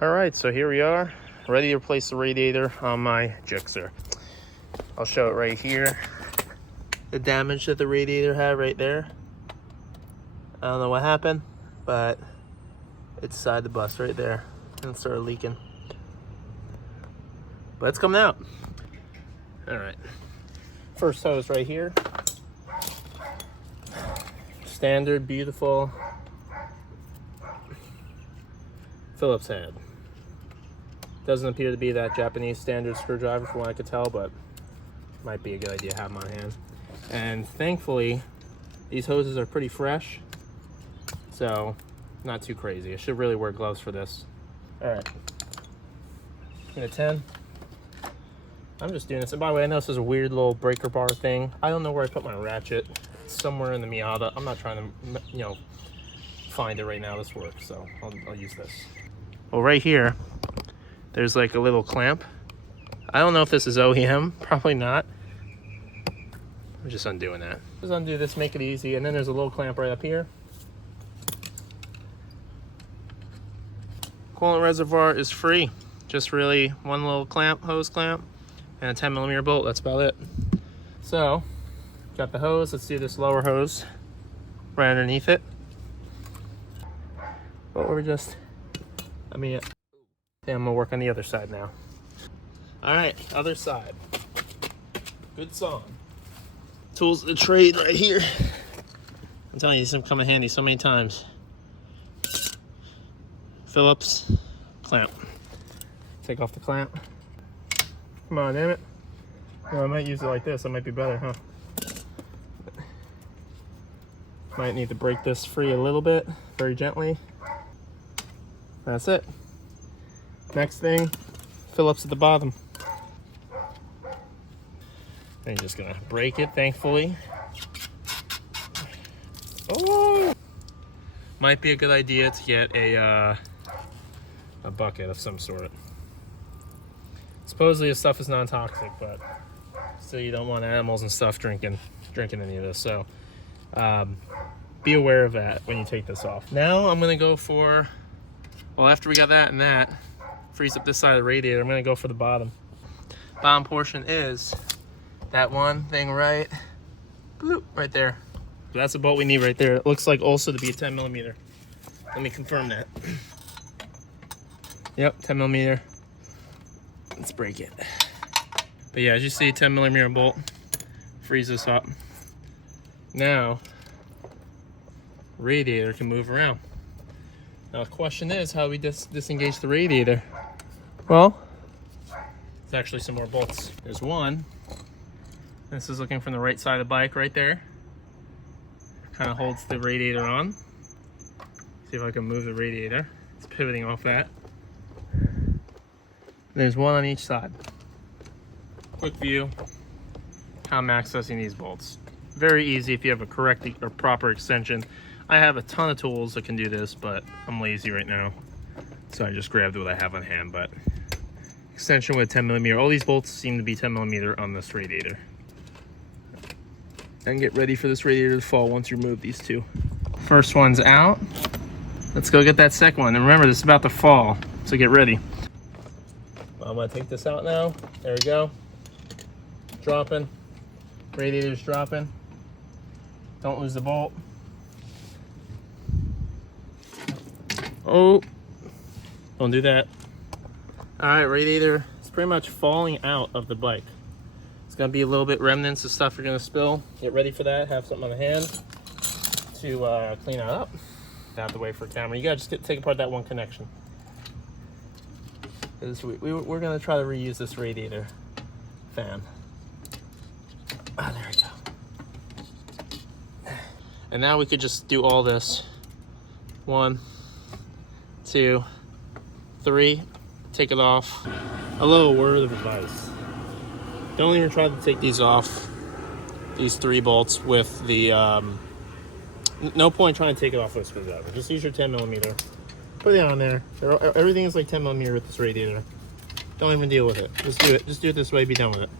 Alright, so here we are, ready to replace the radiator on my Gixxer. I'll show it right here. The damage that the radiator had right there. I don't know what happened, but it's inside the bus right there and it started leaking. But it's coming out. Alright. First hose right here. Standard, beautiful Phillips head. Doesn't appear to be that Japanese standard screwdriver from what I could tell, but might be a good idea to have them on hand. And thankfully, these hoses are pretty fresh, so not too crazy. I should really wear gloves for this. All right, in a 10. I'm just doing this. And by the way, I know this is a weird little breaker bar thing. I don't know where I put my ratchet. It's somewhere in the Miata. I'm not trying to, find it right now. This works, so I'll use this. Well, right here, there's like a little clamp. I don't know if this is OEM, probably not. I'm just undoing that. Just undo this, make it easy, and then there's a little clamp right up here. Coolant reservoir is free. Just really one little clamp, hose clamp, and a 10mm bolt, that's about it. So, got the hose, let's do this lower hose right underneath it. But we're just, I'm gonna work on the other side now. All right, other side. Good song. Tools of the trade right here. I'm telling you, these have come in handy so many times. Phillips clamp. Take off the clamp. Come on, damn it. No, I might use it like this. That might be better, huh? Might need to break this free a little bit, very gently. That's it. Next thing, Phillips at the bottom. And you're just gonna break it, thankfully. Oh! Might be a good idea to get a bucket of some sort. Supposedly this stuff is non-toxic, but still you don't want animals and stuff drinking any of this. So be aware of that when you take this off. Now I'm gonna go for, well, after we got that and that, freeze up this side of the radiator, I'm gonna go for the bottom. Bottom portion is that one thing right there. That's the bolt we need right there. It looks like also to be a 10mm. Let me confirm that. Yep, 10mm. Let's break it. But yeah, as you see, 10mm bolt. Freeze this up. Now, radiator can move around. Now the question is, how do we disengage the radiator? Well, there's actually some more bolts. There's one. This is looking from the right side of the bike right there. Kind of holds the radiator on. See if I can move the radiator. It's pivoting off that. There's one on each side. Quick view, how I'm accessing these bolts. Very easy if you have a correct or proper extension. I have a ton of tools that can do this, but I'm lazy right now. So I just grabbed what I have on hand, but extension with 10mm. All these bolts seem to be 10mm on this radiator. And get ready for this radiator to fall once you remove these two. First one's out. Let's go get that second one. And remember, this is about to fall, so get ready. Well, I'm gonna take this out now. There we go. Dropping. Radiator's dropping. Don't lose the bolt. Oh, don't do that. All right, radiator is pretty much falling out of the bike. It's gonna be a little bit remnants of stuff you're gonna spill. Get ready for that. Have something on the hand to clean that up. Out the way for camera. You gotta just take apart that one connection. We're gonna try to reuse this radiator fan. Ah, there we go. And now we could just do all this. 1, 2, 3. Take it off. A little word of advice. Don't even try to take these off, these 3 bolts with the, no point trying to take it off with a screwdriver. Just use your 10mm. Put it on there. Everything is like 10mm with this radiator. Don't even deal with it. Just do it. Just do it this way, be done with it.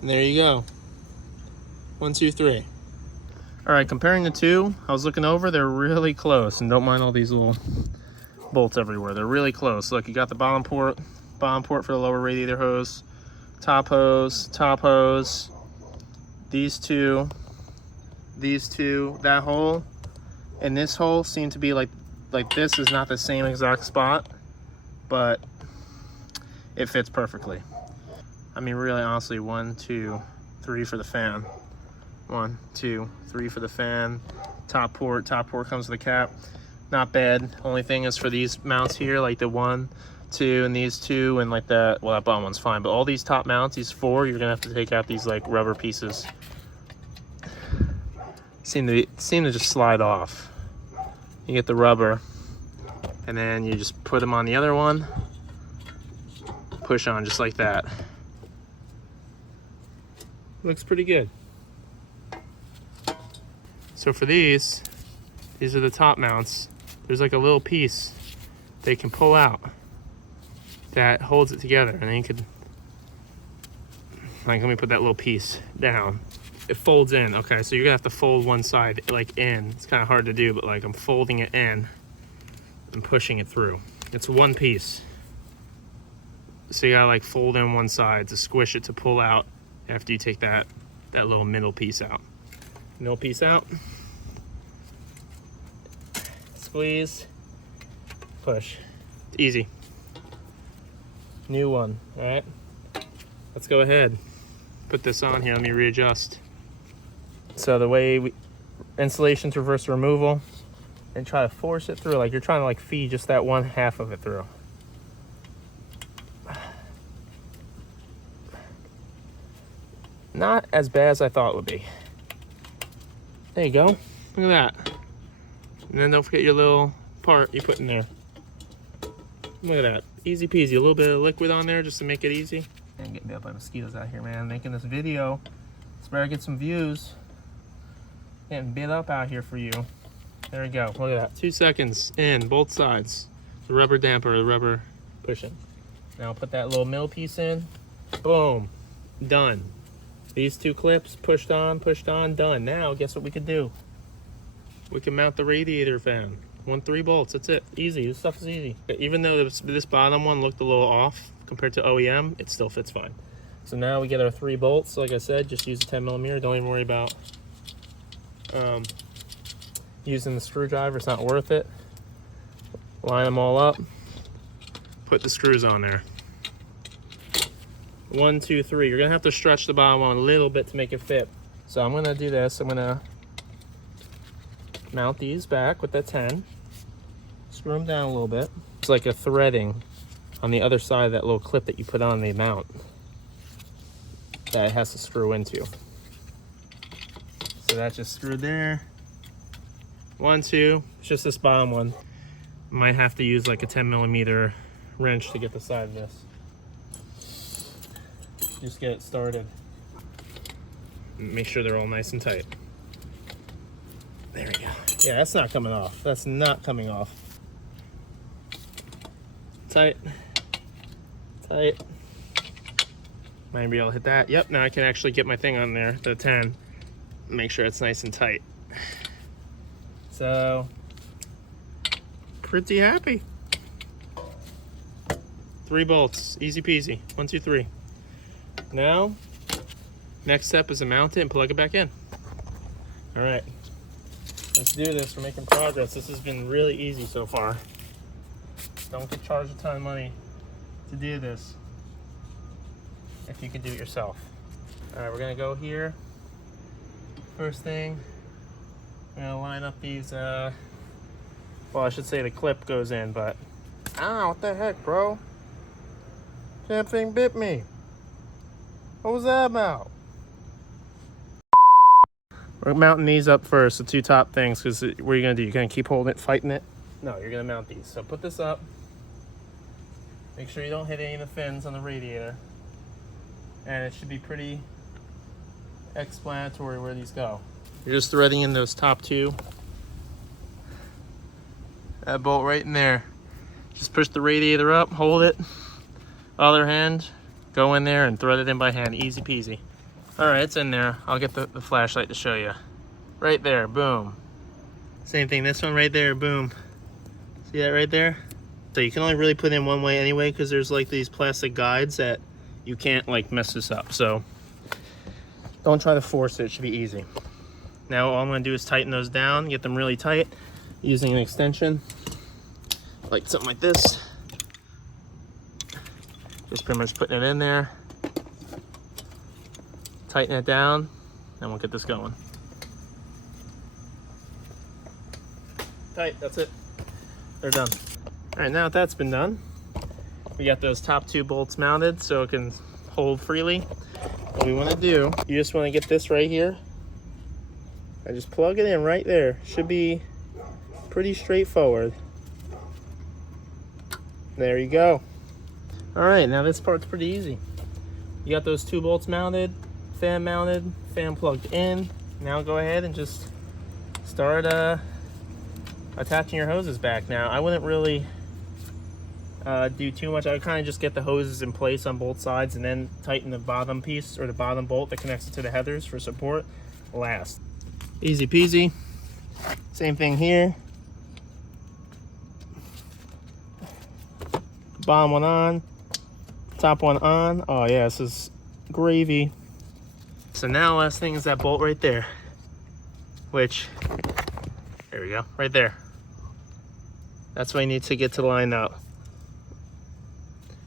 And there you go. 1, 2, 3. All right, comparing the two, I was looking over, they're really close, and don't mind all these little bolts everywhere. They're really close. Look, you got the bottom port for the lower radiator hose, top hose, these two, that hole, and this hole seem to be like this is not the same exact spot, but it fits perfectly. I mean, really, honestly, 1, 2, 3 for the fan. 1, 2, 3 for the fan. Top port comes with a cap. Not bad. Only thing is for these mounts here, like the 1, 2, and these 2, and like that, well, that bottom one's fine, but all these top mounts, these 4, you're gonna have to take out these like rubber pieces. Seem to just slide off. You get the rubber, and then you just put them on the other one, push on just like that. Looks pretty good. So for these are the top mounts. There's like a little piece they can pull out that holds it together, and then you could, like, let me put that little piece down. It folds in. Okay, so you're gonna have to fold one side like in. It's kind of hard to do, but like I'm folding it in and pushing it through. It's one piece, so you gotta like fold in one side to squish it to pull out after you take that little middle piece out. Middle piece out, squeeze, push. It's easy. New one. All right, let's go ahead, put this on here. Let me readjust. So the way installation's reverse removal, and try to force it through, like you're trying to like feed just that one half of it through. Not as bad as I thought it would be. There you go. Look at that. And then don't forget your little part you put in there. Look at that. Easy peasy. A little bit of liquid on there just to make it easy. And getting bit by mosquitoes out here, man. Making this video. It's better get some views. Getting bit up out here for you. There we go. Look at that. 2 seconds in both sides. The rubber damper, the rubber pushing. Now I'll put that little middle piece in. Boom. Done. These 2 clips pushed on, done. Now guess what we could do? We can mount the radiator fan. 3 bolts. That's it. Easy. This stuff is easy. Even though this bottom one looked a little off compared to OEM, it still fits fine. So now we get our 3 bolts. Like I said, just use a 10mm. Don't even worry about using the screwdriver. It's not worth it. Line them all up. Put the screws on there. 1, 2, 3. You're gonna have to stretch the bottom one a little bit to make it fit. So I'm gonna do this. I'm gonna mount these back with that 10. Screw them down a little bit. It's like a threading on the other side of that little clip that you put on the mount that it has to screw into. So that's just screwed there. 1, 2. It's just this bottom one. Might have to use like a 10mm wrench to get the side of this. Just get it started. Make sure they're all nice and tight. There we go. Yeah, that's not coming off. That's not coming off. Tight. Tight. Might be able to hit that. Yep, now I can actually get my thing on there, the 10. Make sure it's nice and tight. So, pretty happy. 3 bolts, easy peasy. 1, 2, 3. Now, next step is to mount it and plug it back in. All right, let's do this. We're making progress. This has been really easy so far. Don't get charged a ton of money to do this if you can do it yourself. All right, we're gonna go here. First thing, I'm gonna line up these, well, I should say the clip goes in, but, ow, what the heck, bro? Damn thing bit me. What was that about? We're mounting these up first, the 2 top things, because what are you gonna do? You're gonna keep holding it, fighting it? No, you're gonna mount these. So put this up. Make sure you don't hit any of the fins on the radiator. And it should be pretty explanatory where these go. You're just threading in those top 2. That bolt right in there. Just push the radiator up, hold it. Other hand, go in there and thread it in by hand, easy peasy. All right, it's in there. I'll get the flashlight to show you. right there, boom. Same thing, this one right there, boom. See that right there? So you can only really put in one way anyway, because there's like these plastic guides that you can't like mess this up. So don't try to force it, it should be easy. Now all I'm gonna do is tighten those down, get them really tight using an extension, like something like this. Just pretty much putting it in there. Tighten it down, and we'll get this going. Tight, that's it. They're done. All right, now that that's been done, we got those top two bolts mounted so it can hold freely. What we want to do, you just want to get this right here and just plug it in right there. Should be pretty straightforward. There you go. All right, now this part's pretty easy. You got those two bolts mounted, fan plugged in. Now go ahead and just start attaching your hoses back. Now I wouldn't really do too much. I would kind of just get the hoses in place on both sides and then tighten the bottom piece or the bottom bolt that connects it to the headers for support last. Easy peasy. Same thing here. Bottom one on, top one on. Oh yeah, this is gravy. So now last thing is that bolt right there, which, there we go, right there. That's what I need to get to line up.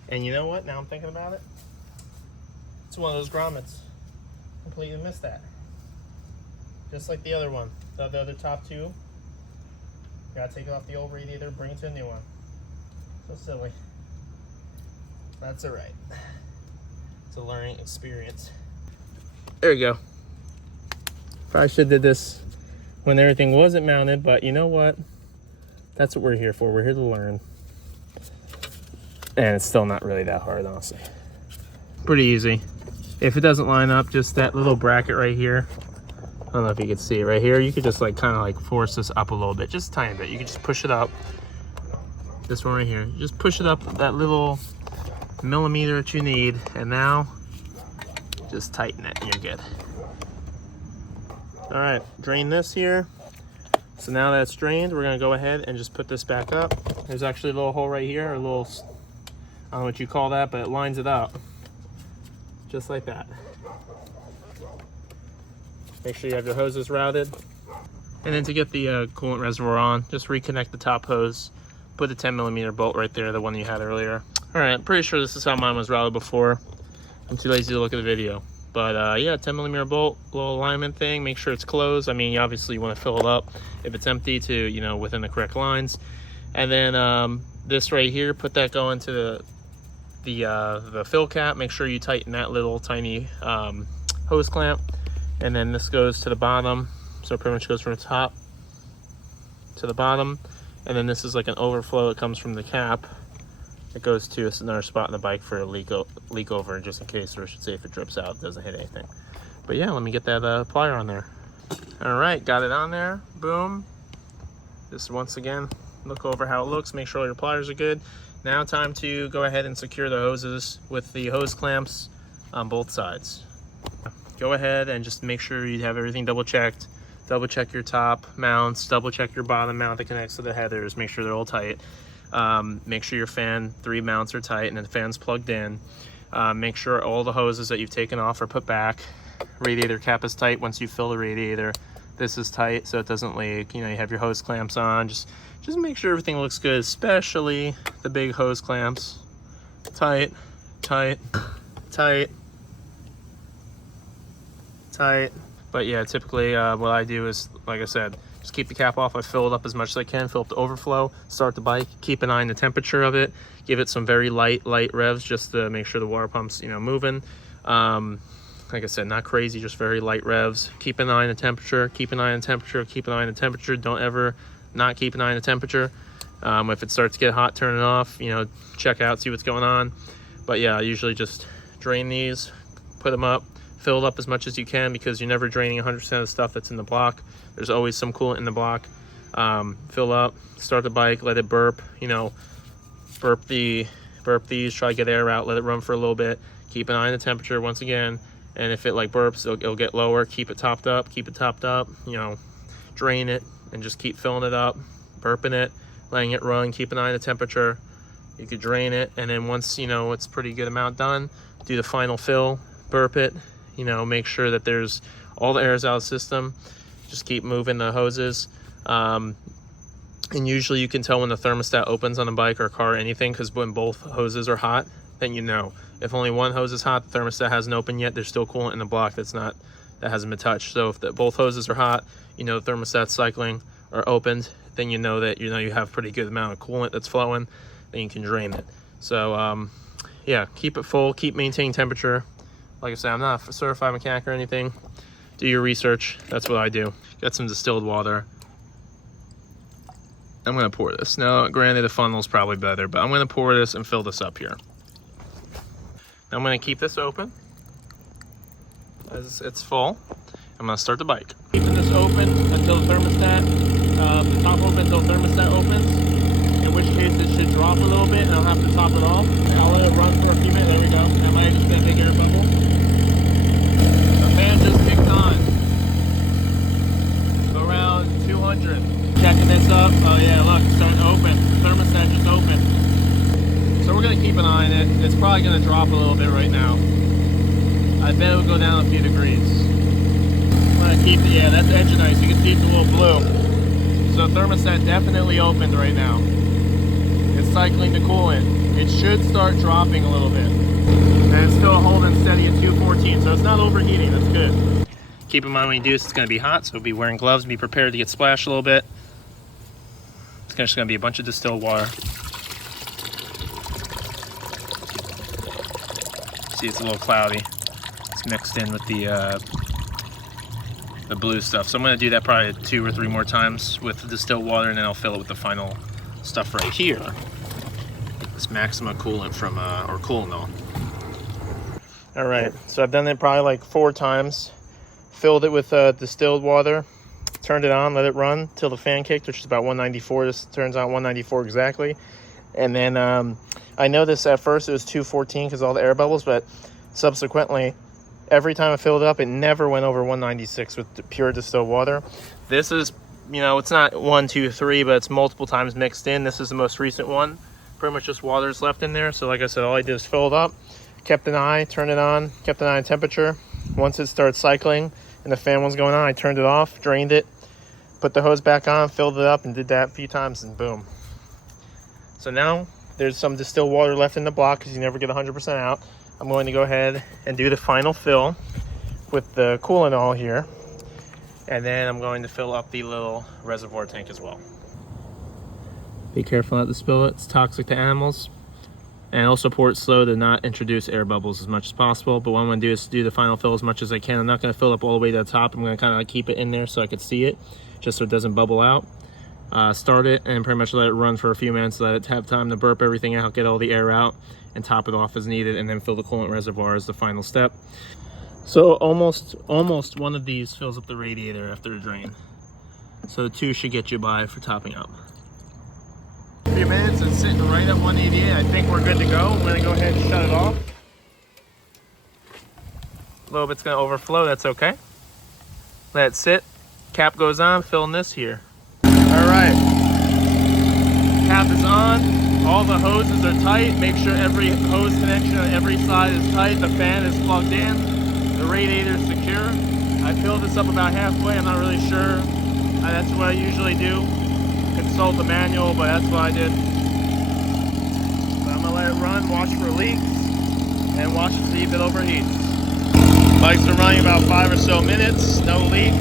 And you know what, now I'm thinking about it, it's one of those grommets. Completely missed that. Just like the other one, the other top two. Gotta take off the old radiator, bring it to a new one. So silly. That's alright. It's a learning experience. There you go. Probably should have did this when everything wasn't mounted, but you know what? That's what we're here for. We're here to learn. And it's still not really that hard, honestly. Pretty easy. If it doesn't line up, just that little bracket right here. I don't know if you can see it right here. You could just like kind of like force this up a little bit, just a tiny bit. You can just push it up. This one right here. Just push it up that little millimeter that you need, and now just tighten it and you're good. All right, drain this here. So now that's drained, we're gonna go ahead and just put this back up. There's actually a little hole right here, a little, I don't know what you call that, but it lines it up. Just like that. Make sure you have your hoses routed. And then to get the coolant reservoir on, just reconnect the top hose, put the 10mm bolt right there, the one you had earlier. All right, I'm pretty sure this is how mine was routed before. I'm too lazy to look at the video. But yeah, 10mm bolt, little alignment thing, make sure it's closed. I mean, obviously you want to fill it up if it's empty to, you know, within the correct lines. And then this right here, put that going to the fill cap. Make sure you tighten that little tiny hose clamp. And then this goes to the bottom. So it pretty much goes from the top to the bottom. And then this is like an overflow. It comes from the cap. It goes to another spot in the bike for a leak over, just in case, or I should say if it drips out, it doesn't hit anything. But yeah, let me get that plier on there. All right, got it on there, boom. Just once again, look over how it looks, make sure all your pliers are good. Now time to go ahead and secure the hoses with the hose clamps on both sides. Go ahead and just make sure you have everything double checked. Double check your top mounts, double check your bottom mount that connects to the headers, make sure they're all tight. Make sure your fan 3 mounts are tight and the fan's plugged in. Make sure all the hoses that you've taken off are put back. Radiator cap is tight once you fill the radiator. This is tight so it doesn't leak. You know, you have your hose clamps on. Just make sure everything looks good, especially the big hose clamps. Tight, tight, tight, tight. But yeah, typically what I do is, like I said, just keep the cap off. I fill it up as much as I can, fill up the overflow, start the bike, keep an eye on the temperature of it, give it some very light revs just to make sure the water pump's, you know, moving. Like I said, not crazy, just very light revs. Keep an eye on the temperature, keep an eye on the temperature, keep an eye on the temperature. Don't ever not keep an eye on the temperature. If it starts to get hot, turn it off, you know, check out, see what's going on. But yeah, I usually just drain these, put them up, fill it up as much as you can, because you're never draining 100% of the stuff that's in the block. There's always some coolant in the block. Fill up, start the bike, let it burp, you know, burp these, try to get air out, let it run for a little bit, keep an eye on the temperature once again, And if it like burps, it'll get lower. Keep it topped up, you know, drain it and just keep filling it up, burping it, letting it run, keep an eye on the temperature. You could drain it, and then once you know it's pretty good amount done, do the final fill, burp it, you know, make sure that there's all the air is out of the system. Just keep moving the hoses. And usually you can tell when the thermostat opens on a bike or a car or anything, because when both hoses are hot, then you know. If only one hose is hot, the thermostat hasn't opened yet, there's still coolant in the block that hasn't been touched. So if both hoses are hot, you know the thermostat's cycling or opened, then you know that you have pretty good amount of coolant that's flowing, then you can drain it. So yeah, keep it full, keep maintaining temperature. Like I said, I'm not a certified mechanic or anything. Do your research, that's what I do. Got some distilled water. I'm gonna pour this. Now, granted, the funnel's probably better, but I'm gonna pour this and fill this up here. I'm gonna keep this open as it's full. I'm gonna start the bike. Keeping this open until the thermostat, the top open until the thermostat opens, in which case it should drop a little bit and I'll have to top it off. I'll let it run for a few minutes. There we go. That might have just been a big air bubble. The fan just kicked on. Around 200. Checking this up. Oh yeah, look, it's starting to open. The thermostat just opened. So we're gonna keep an eye on it. It's probably gonna drop a little bit right now. I bet it'll go down a few degrees. I'm gonna keep it, yeah, that's engine ice. You can see it's a little blue. So thermostat definitely opened right now. It's cycling the coolant. It should start dropping a little bit. And it's still holding steady at 214, so it's not overheating, that's good. Keep in mind when you do this, it's gonna be hot, so be wearing gloves, be prepared to get splashed a little bit. It's just gonna be a bunch of distilled water. See, it's a little cloudy. It's mixed in with the blue stuff. So I'm gonna do that probably 2 or 3 more times with the distilled water, and then I'll fill it with the final stuff right here. Get this Maxima coolant from, or Coolnol. All right, so I've done it probably like 4 times. Filled it with distilled water, turned it on, let it run till the fan kicked, which is about 194. This turns out 194 exactly. And then I noticed at first it was 214 because all the air bubbles, but subsequently, every time I filled it up, it never went over 196 with the pure distilled water. This is, you know, it's not 1, 2, 3, but it's multiple times mixed in. This is the most recent one. Pretty much just water's left in there. So like I said, all I did is fill it up, kept an eye, turned it on, kept an eye on temperature. Once it started cycling and the fan was going on, I turned it off, drained it, put the hose back on, filled it up, and did that a few times, and boom. So now there's some distilled water left in the block because you never get 100% out. I'm going to go ahead and do the final fill with the Coolnol here. And then I'm going to fill up the little reservoir tank as well. Be careful not to spill it. It's toxic to animals. And also pour it slow to not introduce air bubbles as much as possible. But what I'm going to do is do the final fill as much as I can. I'm not going to fill up all the way to the top. I'm going to kind of like keep it in there so I can see it, just so it doesn't bubble out. Start it and pretty much let it run for a few minutes, let it have time to burp everything out, get all the air out, and top it off as needed, and then fill the coolant reservoir as the final step. So almost one of these fills up the radiator after the drain. So 2 should get you by for topping up. A few minutes, it's sitting right at 188. I think we're good to go. I'm gonna go ahead and shut it off. A little bit's gonna overflow, that's okay. Let it sit, cap goes on, filling this here. All right, cap is on, all the hoses are tight. Make sure every hose connection on every side is tight. The fan is plugged in, the radiator is secure. I filled this up about halfway, I'm not really sure. That's what I usually do. Consult the manual, but that's what I did. So I'm gonna let it run, watch for leaks, and watch to see if it overheats. Bikes are running about 5 or so minutes, no leaks.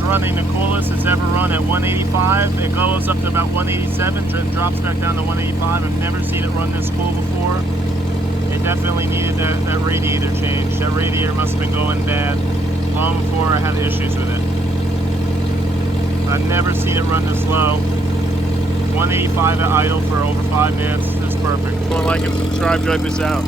Running the coolest it's ever run at 185. It goes up to about 187, drops back down to 185. I've never seen it run this cool before. It definitely needed that radiator change. That radiator must have been going bad long before I had issues with it. I've never seen it run this low. 185 at idle for over 5 minutes. This is perfect. If you want to like and subscribe, check this out.